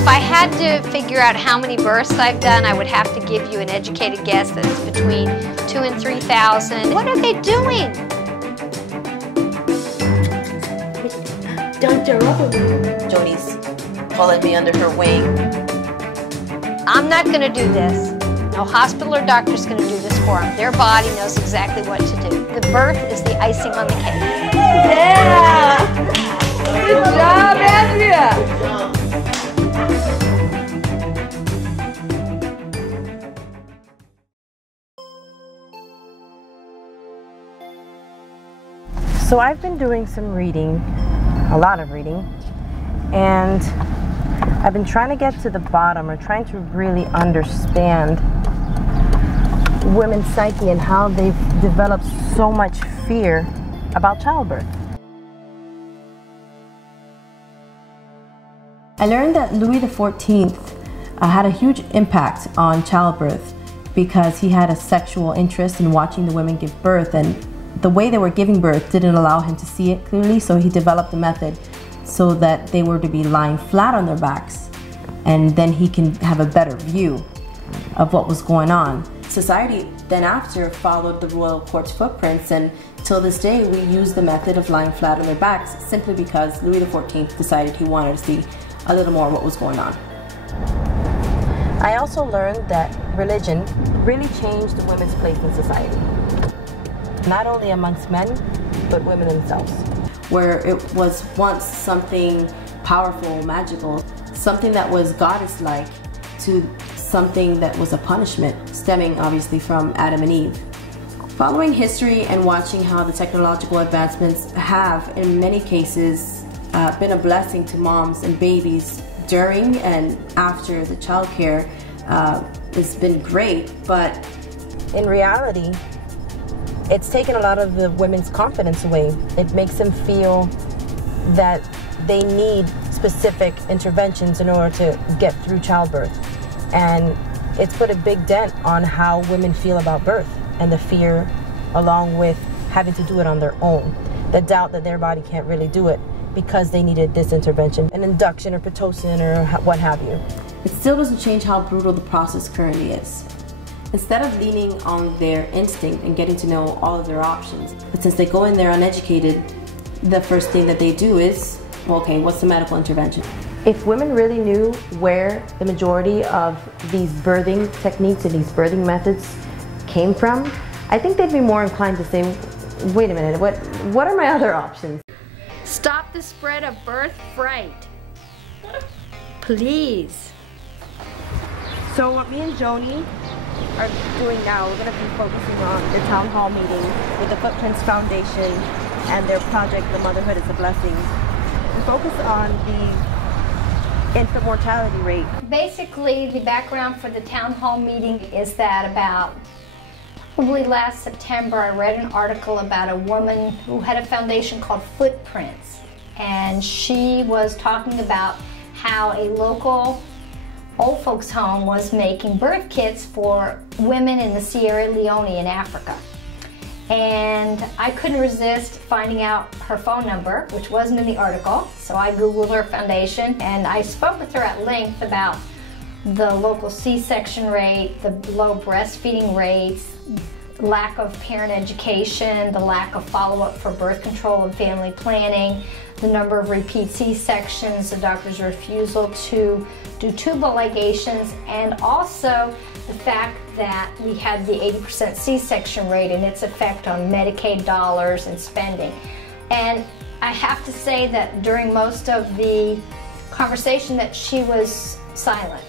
If I had to figure out how many births I've done, I would have to give you an educated guess that it's between 2,000 and 3,000. What are they doing? Dr. Robert. Joni's calling me under her wing. I'm not going to do this. No hospital or doctor's going to do this for them. Their body knows exactly what to do. The birth is the icing on the cake. Yeah! Good job, Andrea! So I've been doing some reading, a lot of reading, and I've been trying to get to the bottom, or trying to really understand women's psyche and how they've developed so much fear about childbirth. I learned that Louis XIV had a huge impact on childbirth because he had a sexual interest in watching the women give birth, and the way they were giving birth didn't allow him to see it clearly, so he developed a method so that they were to be lying flat on their backs, and then he can have a better view of what was going on. Society then after followed the royal court's footprints, and till this day we use the method of lying flat on their backs simply because Louis XIV decided he wanted to see a little more what was going on. I also learned that religion really changed the women's place in society, not only amongst men, but women themselves. Where it was once something powerful, magical, something that was goddess-like, to something that was a punishment, stemming obviously from Adam and Eve. Following history and watching how the technological advancements have, in many cases, been a blessing to moms and babies during and after the childcare, has been great, but in reality, it's taken a lot of the women's confidence away. It makes them feel that they need specific interventions in order to get through childbirth. And it's put a big dent on how women feel about birth, and the fear along with having to do it on their own. The doubt that their body can't really do it because they needed this intervention, an induction or Pitocin or what have you. It still doesn't change how brutal the process currently is. Instead of leaning on their instinct and getting to know all of their options, but since they go in there uneducated, the first thing that they do is, well, okay, what's the medical intervention? If women really knew where the majority of these birthing techniques and these birthing methods came from, I think they'd be more inclined to say, wait a minute, what are my other options? Stop the spread of birth fright. Please. So what me and Joni are doing now, we're going to be focusing on the town hall meeting with the Footprints Foundation and their project, The Motherhood is a Blessing. We focus on the infant mortality rate. Basically, the background for the town hall meeting is that about probably last September, I read an article about a woman who had a foundation called Footprints, and she was talking about how a local old folks home was making birth kits for women in the Sierra Leone in Africa. And I couldn't resist finding out her phone number, which wasn't in the article, so I Googled her foundation, and I spoke with her at length about the local C-section rate, the low breastfeeding rates, lack of parent education, the lack of follow-up for birth control and family planning, the number of repeat C-sections, the doctor's refusal to do tubal ligations, and also the fact that we had the 80% C-section rate and its effect on Medicaid dollars and spending. And I have to say that during most of the conversation that she was silent.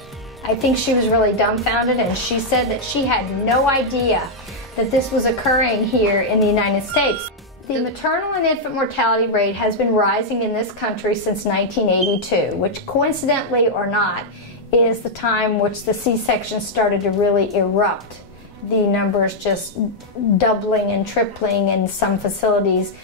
I think she was really dumbfounded, and she said that she had no idea that this was occurring here in the United States. The maternal and infant mortality rate has been rising in this country since 1982, which coincidentally or not, is the time which the C-section started to really erupt. The numbers just doubling and tripling in some facilities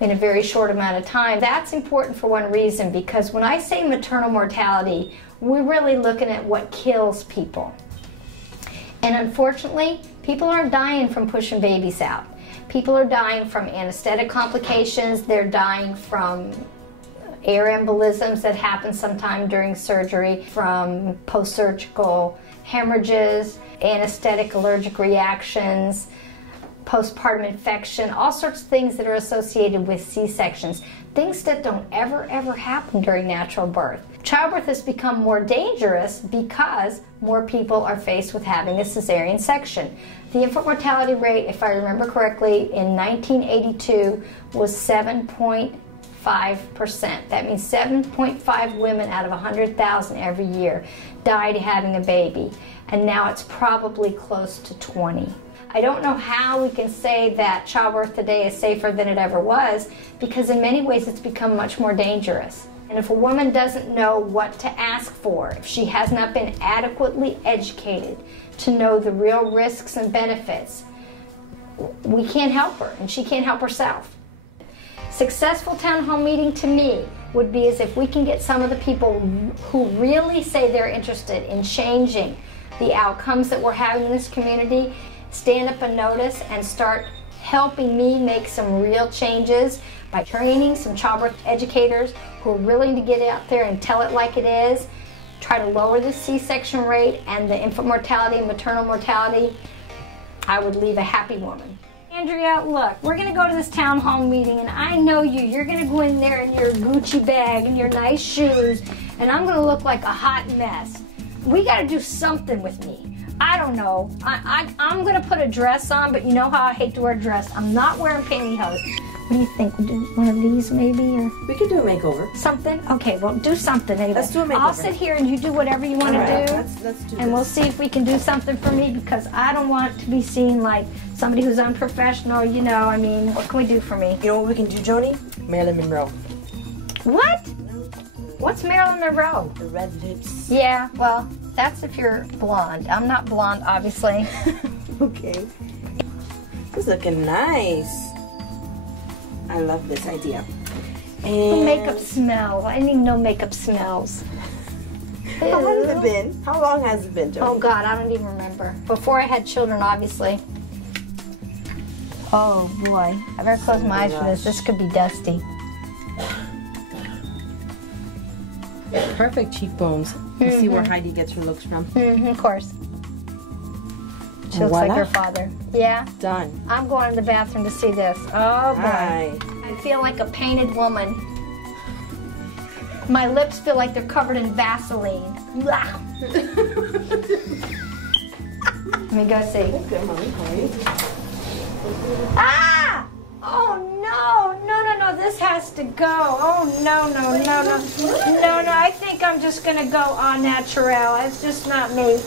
in a very short amount of time. That's important for one reason, because when I say maternal mortality, we're really looking at what kills people. And unfortunately, people aren't dying from pushing babies out. People are dying from anesthetic complications, they're dying from air embolisms that happen sometime during surgery, from post-surgical hemorrhages, anesthetic allergic reactions, postpartum infection, all sorts of things that are associated with C-sections, things that don't ever happen during natural birth. Childbirth has become more dangerous because more people are faced with having a cesarean section. The infant mortality rate, if I remember correctly, in 1982 was 7.5%. That means 7.5 women out of 100,000 every year died having a baby, and now it's probably close to 20. I don't know how we can say that childbirth today is safer than it ever was, because in many ways it's become much more dangerous. And if a woman doesn't know what to ask for, if she has not been adequately educated to know the real risks and benefits, we can't help her, and she can't help herself. Successful town hall meeting to me would be as if we can get some of the people who really say they're interested in changing the outcomes that we're having in this community stand up and notice and start helping me make some real changes by training some childbirth educators who are willing to get out there and tell it like it is, try to lower the C-section rate and the infant mortality and maternal mortality. I would leave a happy woman. Andrea, look, we're going to go to this town hall meeting, and I know you. You're going to go in there in your Gucci bag and your nice shoes, and I'm going to look like a hot mess. We got to do something with me. I don't know. I'm going to put a dress on, but you know how I hate to wear a dress. I'm not wearing pantyhose. What do you think? We'll do one of these maybe? Or We could do a makeover. something? Okay, well, do something, Ava. Let's do a makeover. I'll sit here and you do whatever you want to do. Let's do And this. we'll see if we can do something for me, because I don't want to be seen like somebody who's unprofessional, you know. I mean, what can we do for me? You know what we can do, Joni? Marilyn Monroe. What? What's Marilyn Monroe? The red lips. Yeah, well, that's if you're blonde. I'm not blonde, obviously. Okay. This is looking nice. I love this idea. And Makeup smells. I didn't even know makeup smells. How has it been? How long has it been, Joni? Oh God, I don't even remember. Before I had children, obviously. Oh boy, I better close my eyes for this. This could be dusty. Perfect cheekbones. You see where Heidi gets her looks from. Of course. She looks Voila. like her father. Yeah. Done. I'm going to the bathroom to see this. Oh boy. Hi. I feel like a painted woman. My lips feel like they're covered in Vaseline. Let me go see. Okay, mommy. Hi. Ah! Oh no, this has to go. Oh no. No, I think I'm just gonna go au naturel. It's just not me.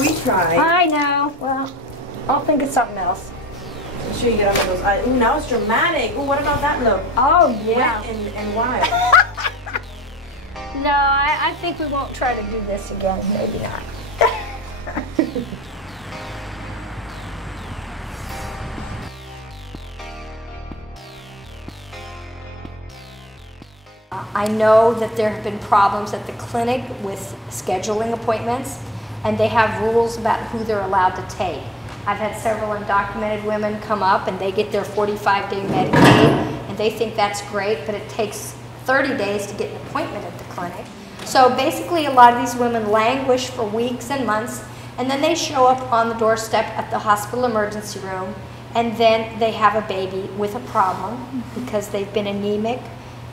We tried. I know. Well, I'll think of something else. Make sure you get off of those eyes. Ooh, now it's dramatic. Ooh, what about that look? Oh yeah. Wet and wild. No, I think we won't try to do this again. Maybe not. I know that there have been problems at the clinic with scheduling appointments, and they have rules about who they're allowed to take. I've had several undocumented women come up and they get their 45-day Medicaid, and they think that's great, but it takes 30 days to get an appointment at the clinic. So basically a lot of these women languish for weeks and months, and then they show up on the doorstep at the hospital emergency room, and then they have a baby with a problem because they've been anemic.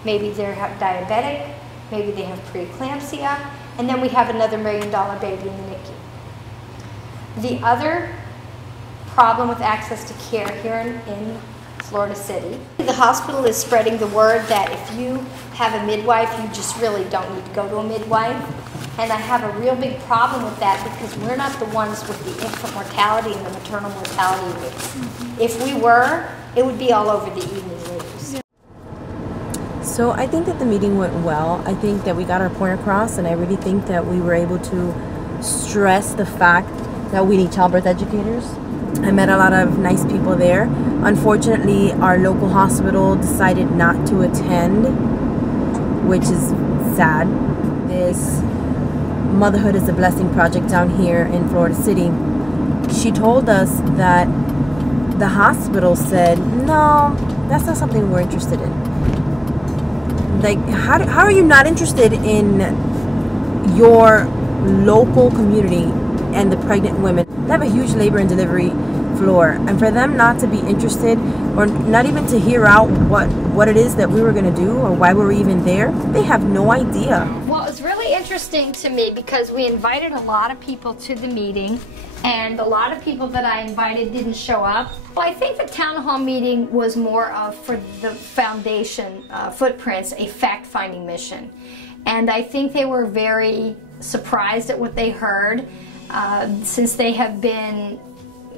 Maybe they're diabetic, maybe they have preeclampsia, and then we have another $1 million baby in the NICU. The other problem with access to care here in Florida City, the hospital is spreading the word that if you have a midwife, you just really don't need to go to a midwife. And I have a real big problem with that because we're not the ones with the infant mortality and the maternal mortality rates. If we were, it would be all over the evening news. So I think that the meeting went well. I think that we got our point across, and I really think that we were able to stress the fact that we need childbirth educators. I met a lot of nice people there. Unfortunately, our local hospital decided not to attend, which is sad. This Motherhood is a Blessing project down here in Florida City, she told us that the hospital said, no, that's not something we're interested in. Like, how are you not interested in your local community and the pregnant women? They have a huge labor and delivery floor, and for them not to be interested or not even to hear out what it is that we were going to do or why we were even there, they have no idea. Well, it's really interesting to me because we invited a lot of people to the meeting, and a lot of people that I invited didn't show up. Well, I think the town hall meeting was more of, for the foundation footprints, a fact-finding mission. And I think they were very surprised at what they heard, since they have been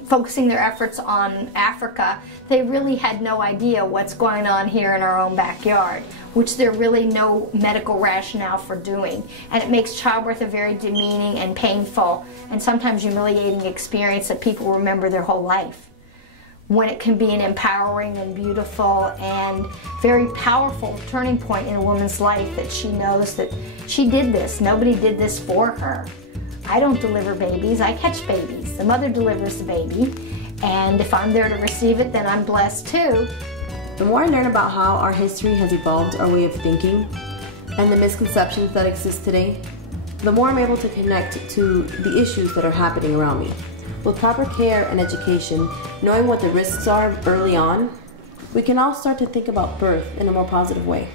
focusing their efforts on Africa. They really had no idea what's going on here in our own backyard, which there really no medical rationale for doing. And it makes childbirth a very demeaning and painful and sometimes humiliating experience that people remember their whole life, when it can be an empowering and beautiful and very powerful turning point in a woman's life, that she knows that she did this. Nobody did this for her. I don't deliver babies, I catch babies. The mother delivers the baby, and if I'm there to receive it, then I'm blessed too. The more I learn about how our history has evolved our way of thinking and the misconceptions that exist today, the more I'm able to connect to the issues that are happening around me. With proper care and education, knowing what the risks are early on, we can all start to think about birth in a more positive way.